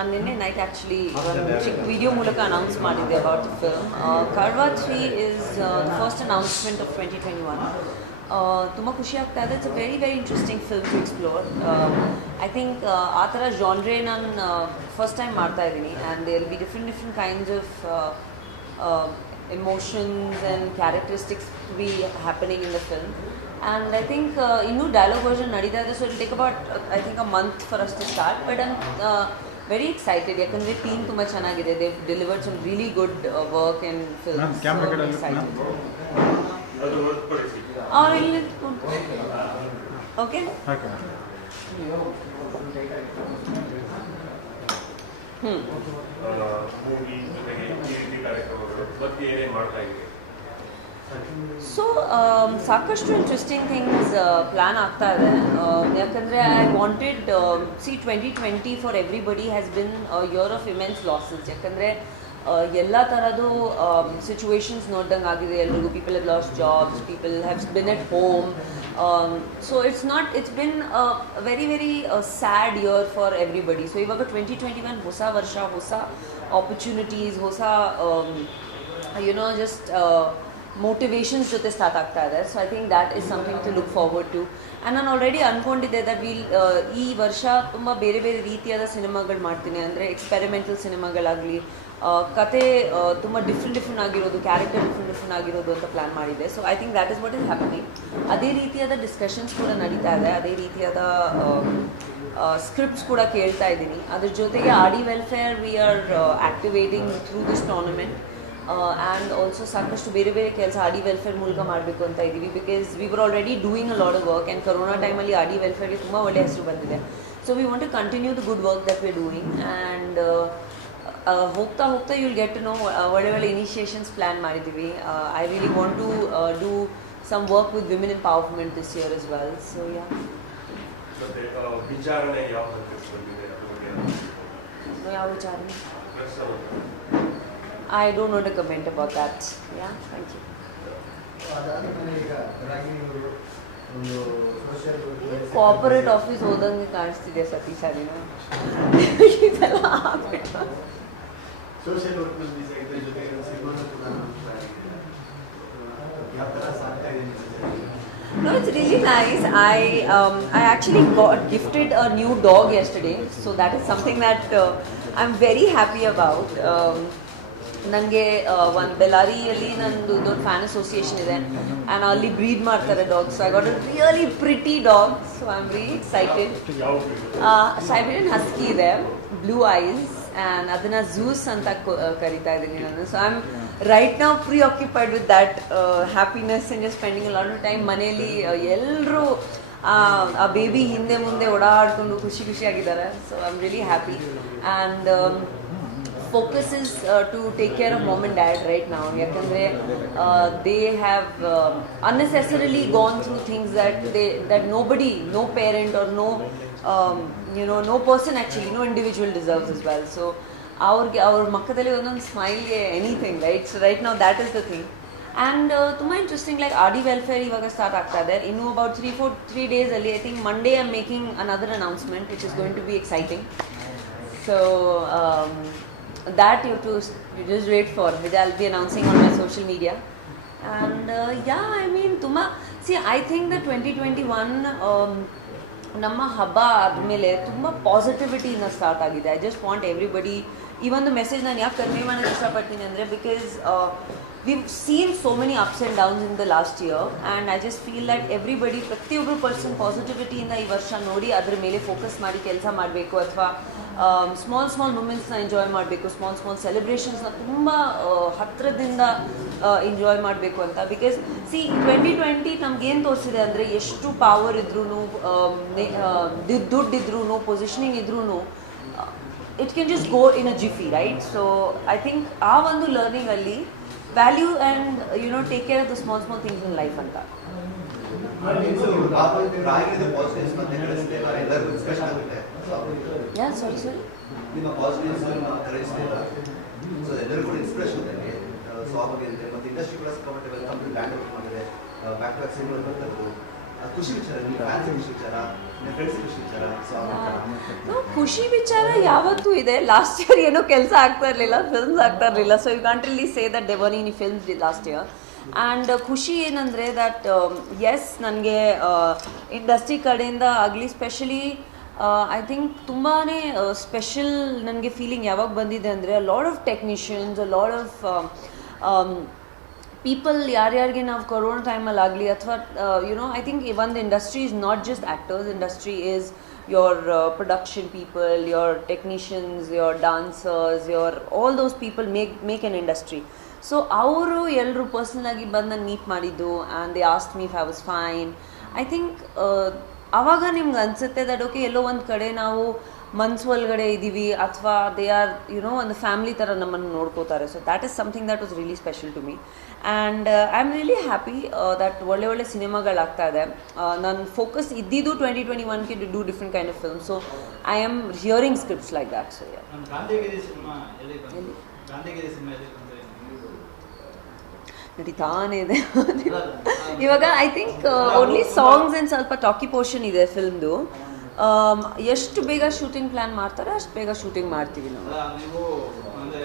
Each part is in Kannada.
ನಾನು ನಿನ್ನೆ ನೈಟ್ ಆ್ಯಕ್ಚುಲಿ ಒಂದು ಚಿಕ್ಕ ವಿಡಿಯೋ ಮೂಲಕ ಅನೌನ್ಸ್ ಮಾಡಿದ್ದೆ about the film. Karva 3 is the first announcement of 2021. ತುಂಬ ಖುಷಿ ಆಗ್ತಾ ಇದೆ. It's a very very interesting film to explore. I think ಆ ಥರ ಜಾನ್ರೆ ನಾನು ಫಸ್ಟ್ ಟೈಮ್ ಮಾಡ್ತಾ ಇದ್ದೀನಿ and there will be different kinds of emotions and characteristics to be happening in the film. And I think innu dialogue version nadida ide, so it will take about I think a month for us to start, but I'm very excited yakandre team tumba chanagide. They've delivered some really good work and films. Ma'am, camera so kade excited. Okay. Okay. So ಸಾಕಷ್ಟು ಇಂಟ್ರೆಸ್ಟಿಂಗ್ ಥಿಂಗ್ಸ್ ಪ್ಲ್ಯಾನ್ ಆಗ್ತಾ ಇದೆ. ಯಾಕಂದರೆ I wanted 2020 for everybody has been year of immense losses. ಯಾಕಂದರೆ ಎಲ್ಲ ಥರದ್ದು ಸಿಚುವೇಶನ್ಸ್ ನೋಡ್ದಂಗೆ ಆಗಿದೆ ಎಲ್ರಿಗೂ. People have lost jobs, people have been at home. So it's been very very sad year for everybody. So ಇವಾಗ 2021 ಹೊಸ ವರ್ಷ, ಹೊಸ ಆಪರ್ಚುನಿಟೀಸ್, ಹೊಸ ಜಸ್ಟ್ ಮೋಟಿವೇಶನ್ಸ್ ಜೊತೆ ಸ್ಟಾರ್ಟ್ ಆಗ್ತಾ ಇದೆ. So I think that is something to look forward to. And ನಾನು ಆಲ್ರೆಡಿ ಅಂದ್ಕೊಂಡಿದ್ದೆ ದಟ್ ಈ ವರ್ಷ ತುಂಬ ಬೇರೆ ಬೇರೆ ರೀತಿಯಾದ ಸಿನಿಮಾಗಳು ಮಾಡ್ತೀನಿ. ಅಂದರೆ ಎಕ್ಸ್ಪೆರಿಮೆಂಟಲ್ ಸಿನಿಮಾಗಳಾಗಲಿ, ಕತೆ ತುಂಬ ಡಿಫ್ರೆಂಟ್ ಆಗಿರೋದು, ಕ್ಯಾರೆಕ್ಟರ್ ಡಿಫ್ರೆಂಟ್ ಆಗಿರೋದು ಅಂತ ಪ್ಲ್ಯಾನ್ ಮಾಡಿದ್ದೆ. So I think that is what is happening. ಅದೇ ರೀತಿಯಾದ ಡಿಸ್ಕಷನ್ಸ್ ಕೂಡ ನಡೀತಾ ಇದೆ, ಅದೇ ರೀತಿಯಾದ ಸ್ಕ್ರಿಪ್ಟ್ಸ್ ಕೂಡ ಕೇಳ್ತಾ ಇದ್ದೀನಿ. ಅದ್ರ ಜೊತೆಗೆ ಆಡಿ welfare we are activating through this tournament. And also ಸಾಕಷ್ಟು ಬೇರೆ ಬೇರೆ ಕೆಲಸ ಆಡಿ ವೆಲ್ಫೇರ್ ಮೂಲಕ ಮಾಡಬೇಕು ಅಂತ ಇದ್ದೀವಿ. Because we were already doing a lot of work and corona ಟೈಮಲ್ಲಿ ಆಡಿ ವೆಲ್ಫೇರ್ಗೆ ತುಂಬ ಒಳ್ಳೆಯ ಹೆಸರು ಬಂದಿದೆ. So we want to continue the good work that we doing. And ಹೋಗ್ತಾ ಹೋಗ್ತಾ you will get to know ಒಳ್ಳೆ ಒಳ್ಳೆ ಇನಿಷಿಯೇಷನ್ಸ್ ಪ್ಲ್ಯಾನ್ ಮಾಡಿದ್ದೀವಿ. I really want to do some work with women empowerment this year as well. So ಯಾ, ಯಾವ ವಿಚಾರಣೆ? I don't want to comment about that. Yeah, thank you. Corporate office ಹೋದಂಗೆ ಕಾಣಿಸ್ತಿದೆ ಸತೀಶ್ ಅದಿನ. ಇದೆಲ್ಲ ಆಗ್ಬಿಟ್ಟು ಸೋಷಿಯಲ್ ವರ್ಕ್ನಲ್ಲಿ ಇದ್ರ ಜೊತೆಗೆ ಸಿನಿಮಾನು ಕೂಡ ಯಾವ ಥರ ಸಾಧ್ಯ ಇದೆ? No, it's really nice. I actually got gifted a new dog yesterday, so that is something that I'm very happy about. ನನಗೆ ಒಂದು ಬೆಲಾರಿಯಲ್ಲಿ ನಂದು ದೊಡ್ಡ ಫ್ಯಾನ್ ಅಸೋಸಿಯೇಷನ್ ಇದೆ ಆ್ಯಂಡ್ ಅಲ್ಲಿ ಬ್ರೀಡ್ ಮಾಡ್ತಾರೆ dogs. So I got a really pretty dog. So I am very excited. Siberian husky ಇದೆ, ಬ್ಲೂ ಐಸ್, ಆ್ಯಂಡ್ ಅದನ್ನು ಝೂಸ್ ಅಂತ ಕರಿತಾ ಇದ್ದೀನಿ ನಾನು. So I am right now preoccupied with that happiness and just spending a lot of time. ಮನೆಯಲ್ಲಿ ಎಲ್ಲರೂ ಆ ಬೇಬಿ ಹಿಂದೆ ಮುಂದೆ ಓಡಾಡ್ಕೊಂಡು ಖುಷಿಯಾಗಿದ್ದಾರೆ. So I am really happy. And focus is to take care of mom and dad right now. Yakandre they have unnecessarily gone through things that nobody, no parent or no no person actually, no individual deserves as well. So our makkadalli onond smile ge anything, right? So right now that is the thing. And ತುಂಬ ಇಂಟ್ರೆಸ್ಟಿಂಗ್, ಲೈಕ್ ಆಡಿ ವೆಲ್ಫೇರ್ ಇವಾಗ ಸ್ಟಾರ್ಟ್ ಆಗ್ತಾ ಇದೆ. ಇನ್ನೂ ಅಬೌಟ್ 3 days ಅಲ್ಲಿ I think Monday I am making another announcement which is going to be exciting. So that you just wait for, which I'll be announcing on my social media. And yeah, I mean see, I think that 2021 ನಮ್ಮ ಹಬ್ಬ ಆದಮೇಲೆ ತುಂಬ ಪಾಸಿಟಿವಿಟಿಯಿಂದ ಸ್ಟಾರ್ಟ್ ಆಗಿದೆ. ಐ ಜಸ್ಟ್ ವಾಂಟ್ ಎವ್ರಿಬಡಿ, ಈ ಒಂದು ಮೆಸೇಜ್ ನಾನು ಯಾಕೆ ಕನ್ವೆ ಮಾಡೋಕ್ಕೆ ಇಷ್ಟಪಡ್ತೀನಿ ಅಂದರೆ because we've seen so many ups and downs in the last year, and I just feel that everybody, ಪ್ರತಿಯೊಬ್ಬರು ಪರ್ಸನ್ ಪಾಸಿಟಿವಿಟಿಯಿಂದ ಈ ವರ್ಷ ನೋಡಿ ಅದ್ರ ಮೇಲೆ ಫೋಕಸ್ ಮಾಡಿ ಕೆಲಸ ಮಾಡಬೇಕು, ಅಥವಾ ಸ್ಮಾಲ್ ಮೂಮೆಂಟ್ಸ್ನ ಎಂಜಾಯ್ ಮಾಡಬೇಕು, ಸ್ಮಾಲ್ ಸೆಲೆಬ್ರೇಷನ್ಸ್ನ ತುಂಬ ಹತ್ತಿರದಿಂದ ಎಂಜಾಯ್ ಮಾಡಬೇಕು ಅಂತ. ಬಿಕಾಸ್ ಸಿ 2020 ನಮ್ಗೇನು ತೋರಿಸಿದೆ ಅಂದರೆ, ಎಷ್ಟು ಪವರ್ ಇದ್ರೂ, ದುಡ್ಡಿದ್ರೂ, ಪೊಸಿಷನಿಂಗ್ ಇದ್ರೂ, it can just go in a jiffy, right? So I think ಆ ಒಂದು ಲರ್ನಿಂಗಲ್ಲಿ value and take care of the small things in life anta. Yeah, sorry ನಿಮ್ಮ ಪಾಸಿಟಿವ್ಸ್ ಕರೆಸ್ತಿಲ್ಲ, ಸೊ ಎಲ್ಲರೂ ಕೂಡ ಇನ್ಸ್ಪಿರೇಷನ್ ಇದೆ. ಸೊ ಆಗಿದೆ ಮತ್ತೆ ಇಂಡಸ್ಟ್ರಿ ಕೂಡ ಸಿಕ್ಕಾಪಟ್ಟೆ ವೆಲ್ಕಮ್ ಬ್ರ್ಯಾಂಡ್ ಮಾಡಿದೆ, ಬ್ಯಾಕ್ ಟು ಬ್ಯಾಕ್ ಸಿನಿಮಾ ಬರ್ತಾರೆ. ಖುಷಿ ವಿಚಾರ, ನಿಮ್ಮ ಫ್ಯಾನ್ಸ್ ಖುಷಿ ವಿಚಾರ, ನಿಮ್ಮ ಫ್ರೆಂಡ್ಸ್ ಖುಷಿ ವಿಚಾರ. ಖುಷಿ ವಿಚಾರ ಯಾವತ್ತೂ ಇದೆ. ಲಾಸ್ಟ್ ಇಯರ್ ಏನೋ ಕೆಲಸ ಆಗ್ತಾ ಇರಲಿಲ್ಲ, ಫಿಲ್ಮ್ಸ್ ಆಗ್ತಾ ಇರಲಿಲ್ಲ, so you can't really say that they were any films last year. And ಖುಷಿ ಏನಂದರೆ ದಟ್ ಎಸ್, ನನಗೆ ಇಂಡಸ್ಟ್ರಿ ಕಡೆಯಿಂದ ಆಗಲಿ ಸ್ಪೆಷಲಿ ಐ ಥಿಂಕ್ ತುಂಬಾ ಸ್ಪೆಷಲ್ ನನಗೆ ಫೀಲಿಂಗ್ ಯಾವಾಗ ಬಂದಿದೆ ಅಂದರೆ lot of technicians, lot of people, ಯಾರ್ಯಾರಿಗೆ ನಾವು ಕೊರೋನಾ ಟೈಮಲ್ಲಿ ಆಗಲಿ ಅಥವಾ ಯುನೋ ಐ ಥಿಂಕ್ ಒಂದು industry is not just actors, industry is your production people, your technicians, your dancers, your all those people make N industry. So ಅವರು ಎಲ್ಲರೂ ಪರ್ಸ್ನಲಾಗಿ ಬಂದು ನಾನು ಮೀಟ್ ಮಾಡಿದ್ದು and they asked me if I was fine. I think ಆವಾಗ ನಿಮ್ಗೆ ಅನಿಸುತ್ತೆ ದಟ್ ಓಕೆ, ಎಲ್ಲೋ ಒಂದು ಕಡೆ ನಾವು ಮನ್ಸು ಒಳಗಡೆ ಇದ್ದೀವಿ ಅಥವಾ ದೇ ಆರ್ ಯುನೋ ಒಂದು ಫ್ಯಾಮಿಲಿ ಥರ ನಮ್ಮನ್ನು ನೋಡ್ಕೋತಾರೆ. So that is something that was really special to me. And I am really happy that ಒಳ್ಳೆ ಸಿನಿಮಾಗಳಾಗ್ತಾ ಇದೆ. ನನ್ನ ಫೋಕಸ್ ಇದ್ದಿದ್ದು 2021ಗೆ to do different kind of film. So I am hearing scripts like that. So ನಡೀತಾನೆ ಇದೆ ಇವಾಗ. I think only songs and ಸ್ವಲ್ಪ ಟಾಕಿ ಪೋರ್ಷನ್ ಇದೆ ಫಿಲ್ಮ್ದು. ಎಷ್ಟು ಬೇಗ ಶೂಟಿಂಗ್ ಪ್ಲಾನ್ ಮಾಡ್ತಾರೆ ಅಷ್ಟು ಬೇಗ ಶೂಟಿಂಗ್ ಮಾಡ್ತೀವಿ ನಾವು. ನೀವು ಅಂದರೆ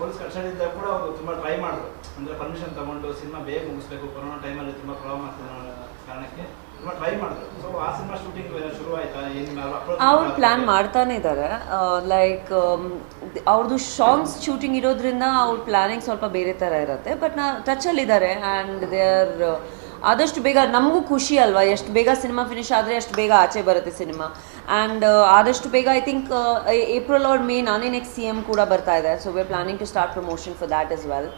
ಪೊಲೀಸ್ ಕಸ್ಟಡಿಯಿಂದ ಕೂಡ ಅವರು ತುಂಬ ಟ್ರೈ ಮಾಡಿದ್ರು, ಅಂದರೆ ಪರ್ಮಿಷನ್ ತಗೊಂಡು ಸಿನಿಮಾ ಬೇಗ ಮುಗಿಸ್ಬೇಕು, ಕೊರೋನಾ ಟೈಮಲ್ಲಿ ತುಂಬ ಪ್ರಾಬ್ಲಮ್ ಆಗ್ತದೆ ಅನ್ನೋ ಕಾರಣಕ್ಕೆ ತುಂಬ ಟ್ರೈ ಮಾಡಿದ್ರು. ಸೊ ಆ ಸಿನಿಮಾ ಶೂಟಿಂಗ್ ಶುರು ಆಯ್ತಾ? ಅವ್ರು ಪ್ಲ್ಯಾನ್ ಮಾಡ್ತಾನೆ ಇದ್ದಾರೆ. ಲೈಕ್ ಅವ್ರದ್ದು ಸಾಂಗ್ಸ್ ಶೂಟಿಂಗ್ ಇರೋದ್ರಿಂದ ಅವ್ರ ಪ್ಲ್ಯಾನಿಂಗ್ ಸ್ವಲ್ಪ ಬೇರೆ ಥರ ಇರುತ್ತೆ. ಬಟ್ ಟಚಲ್ಲಿದ್ದಾರೆ ಆ್ಯಂಡ್ ದೇ ಆರ್ ಆದಷ್ಟು ಬೇಗ. ನಮಗೂ ಖುಷಿ ಅಲ್ವಾ, ಎಷ್ಟು ಬೇಗ ಸಿನಿಮಾ ಫಿನಿಶ್ ಆದರೆ ಅಷ್ಟು ಬೇಗ ಆಚೆ ಬರುತ್ತೆ ಸಿನಿಮಾ. ಆ್ಯಂಡ್ ಆದಷ್ಟು ಬೇಗ I think April or May ನಾನೇ ನೆಕ್ಸ್ಟ್ CM ಕೂಡ ಬರ್ತಾ ಇದೆ. So we are planning to start promotion for that as well.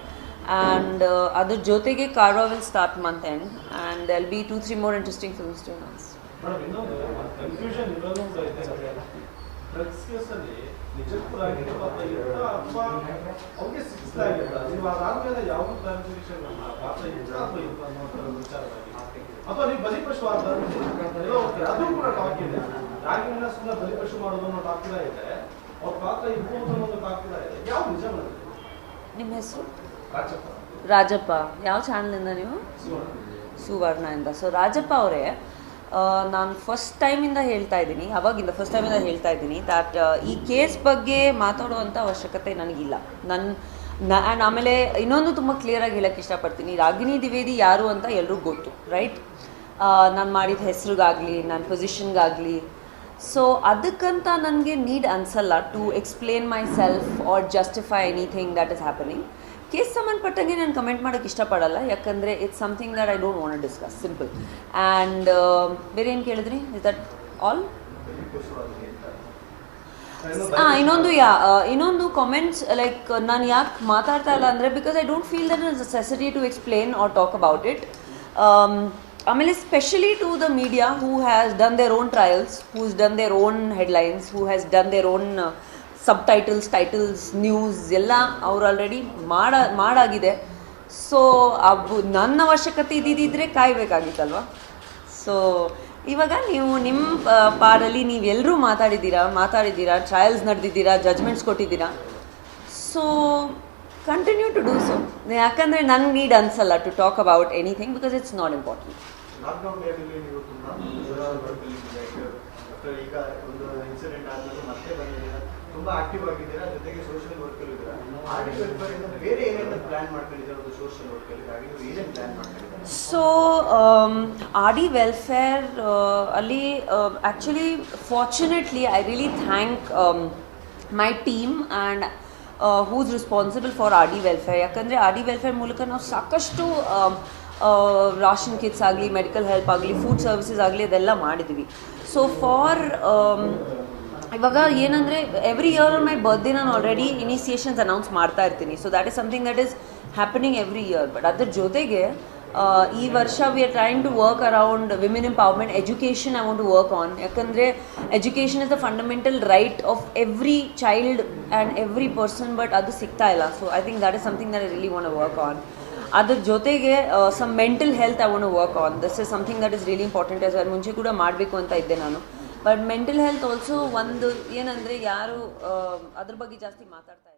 And ಅದ್ರ ಜೊತೆಗೆ Kaarva will start month end and they'll be 2-3 more interesting films to announce. Confusion drugs ಕೇಸಲ್ಲಿ ನಿಜಕ್ಕೂ ಅಥವಾ ಅವ್ರಿಗೆ ಸಿಕ್ಸ್ಲಾಗಿಲ್ಲ, ನೀವು ಅದಾದ್ಮೇಲೆ ಯಾವುದೂ ಕ್ಲಾರಿಫಿಕೇಶನ್ ಪಾತ್ರ ಇತ್ತ ಅಥವಾ ಇಲ್ಲ ಅನ್ನೋ ವಿಚಾರವಾಗಿ, ಅಥವಾ ನೀವು ಬಲಿಪಶುವಾದ ಅದು ಕೂಡ ಟಾಕ್ ಇದೆ. ರಾಗಿನ ಸುಮ್ಮನೆ ಬಲಿಪಶು ಮಾಡೋದು ಅನ್ನೋ ಟಾಕ್ ಕೂಡ ಇದೆ, ಅವ್ರ ಪಾತ್ರ ಇರ್ಬೋದು ಅನ್ನೋದು ಟಾಕ್ ಕೂಡ ಇದೆ. ಯಾವ ನಿಜ ಮಾಡಿದೆ? ನಿಮ್ಮ ಹೆಸರು? ರಾಜಪ್ಪ. ರಾಜಪ್ಪ. ಯಾವ ಚಾನಲಿಂದ ನೀವು? ಸುವರ್ಣದಿಂದ. ಸೊ ರಾಜಪ್ಪ ಅವರೇ, ನಾನು ಫಸ್ಟ್ ಟೈಮಿಂದ ಹೇಳ್ತಾ ಇದ್ದೀನಿ ದ್ಯಾಟ್ ಈ ಕೇಸ್ ಬಗ್ಗೆ ಮಾತಾಡುವಂಥ ಅವಶ್ಯಕತೆ ನನಗಿಲ್ಲ. ಆ್ಯಂಡ್ ಆಮೇಲೆ ಇನ್ನೊಂದು ತುಂಬ ಕ್ಲಿಯರಾಗಿ ಹೇಳೋಕ್ಕೆ ಇಷ್ಟಪಡ್ತೀನಿ, ರಾಗಿಣಿ ದ್ವಿವೇದಿ ಯಾರು ಅಂತ ಎಲ್ರಿಗೂ ಗೊತ್ತು, ರೈಟ್? ನಾನು ಮಾಡಿದ ಹೆಸ್ರಿಗಾಗಲಿ ನನ್ನ ಪೊಸಿಷನ್ಗಾಗಲಿ. ಸೊ ಅದಕ್ಕಂತ ನನಗೆ ನೀಡ್ ಅನಿಸಲ್ಲ to explain myself or justify anything that is happening. Case ಸಂಬಂಧಪಟ್ಟಂಗೆ ನಾನು ಕಮೆಂಟ್ ಮಾಡೋಕ್ಕೆ ಇಷ್ಟಪಡಲ್ಲ, ಯಾಕಂದರೆ it's something that I don't want to discuss, simple. And ಬೇರೆ ಏನು ಕೇಳಿದ್ರಿ? Is that all? ಇನ್ನೊಂದು ಕಾಮೆಂಟ್ಸ್ ಲೈಕ್ ನಾನು ಯಾಕೆ ಮಾತಾಡ್ತಾ ಇಲ್ಲ ಅಂದರೆ because I don't feel that is necessity to explain or talk about it. ಆಮೇಲೆ specially to the media who has done their own trials, who has done their own headlines, who has done their own titles, news ಎಲ್ಲ ಅವ್ರು ಆಲ್ರೆಡಿ ಮಾಡಾಗಿದೆ. ಸೊ ನನ್ನ ಅವಶ್ಯಕತೆ ಇದ್ದಿದ್ದರೆ ಕಾಯಬೇಕಾಗಿತ್ತಲ್ವ. ಸೊ ಇವಾಗ ನೀವು ನಿಮ್ಮ ಪಾಡಲ್ಲಿ ನೀವೆಲ್ಲರೂ ಮಾತಾಡಿದ್ದೀರಾ, ಟ್ರಯಲ್ಸ್ ನಡೆದಿದ್ದೀರಾ, ಜಜ್ಮೆಂಟ್ಸ್ ಕೊಟ್ಟಿದ್ದೀರಾ. So continue to do so. ಯಾಕಂದರೆ ನಂಗೆ ನೀಡ್ ಅನ್ಸಲ್ಲ to talk about anything because it's not important. Lockdown ಟೈಮಲ್ಲಿ ನೀವು ಈಗ ಒಂದು ಇನ್ಸಿಡೆಂಟ್ ಆದ್ಮೇಲೆ ಮತ್ತೆ ಬಂದಿದ್ದೀರಾ, ತುಂಬ ಆಕ್ಟಿವ್ ಆಗಿದ್ದೀರಾ, ಜೊತೆಗೆ ಸೋಷಿಯಲ್ ವರ್ಕಲ್ಲಿ ಇದ್ದೀರಾ. ಆರ್ಡಿ ವೆಲ್ಫೇರಿಂದ ಬೇರೆ ಏನೇನು ಪ್ಲಾನ್ ಮಾಡ್ಕೊಂಡಿದ್ದೀರಾ ಒಂದು ಸೋಷಿಯಲ್ ವರ್ಕಲ್ಲಿ? ಹಾಗೆ ನೀವು ಏನೇನು ಪ್ಲಾನ್ ಮಾಡ್ಕೊಂಡಿದ್ದೀರಾ? ಸೊ ಆರ್ಡಿ ವೆಲ್ಫೇರ್ ಅಲ್ಲಿ actually fortunately I really thank my team and who's responsible for RD welfare. ಯಾಕಂದರೆ ಆರ್ಡಿ ವೆಲ್ಫೇರ್ ಮೂಲಕ ನಾವು ಸಾಕಷ್ಟು ರಾಷನ್ ಕಿಟ್ಸ್ ಆಗಲಿ, ಮೆಡಿಕಲ್ ಹೆಲ್ಪ್ ಆಗಲಿ, ಫುಡ್ ಸರ್ವಿಸಸ್ ಆಗಲಿ ಅದೆಲ್ಲ ಮಾಡಿದ್ವಿ. ಸೊ ಇವಾಗ ಏನಂದರೆ every year on my birthday ನಾನು ಆಲ್ರೆಡಿ ಇನಿಷಿಯೇಷನ್ಸ್ ಅನೌನ್ಸ್ ಮಾಡ್ತಾ ಇರ್ತೀನಿ. So that is something that is happening every year. But ಅದ್ರ ಜೊತೆಗೆ ಈ ವರ್ಷ we are trying to work around women empowerment. Education I want to work on, ಯಾಕಂದರೆ education is the fundamental right of every child and every person, but ಅದು ಸಿಗ್ತಾ ಇಲ್ಲ. So I think that is something that I really want to work on. ಅದ್ರ ಜೊತೆಗೆ some mental health I want to work on. This is something that is really important. As well ಮುಂಚೆ ಕೂಡ ಮಾಡಬೇಕು ಅಂತ ಇದ್ದೆ ನಾನು. ಬಟ್ ಮೆಂಟಲ್ ಹೆಲ್ತ್ ಆಲ್ಸೋ ಒಂದು ಏನಂದರೆ ಯಾರು ಅದ್ರ ಬಗ್ಗೆ ಜಾಸ್ತಿ ಮಾತಾಡ್ತಾ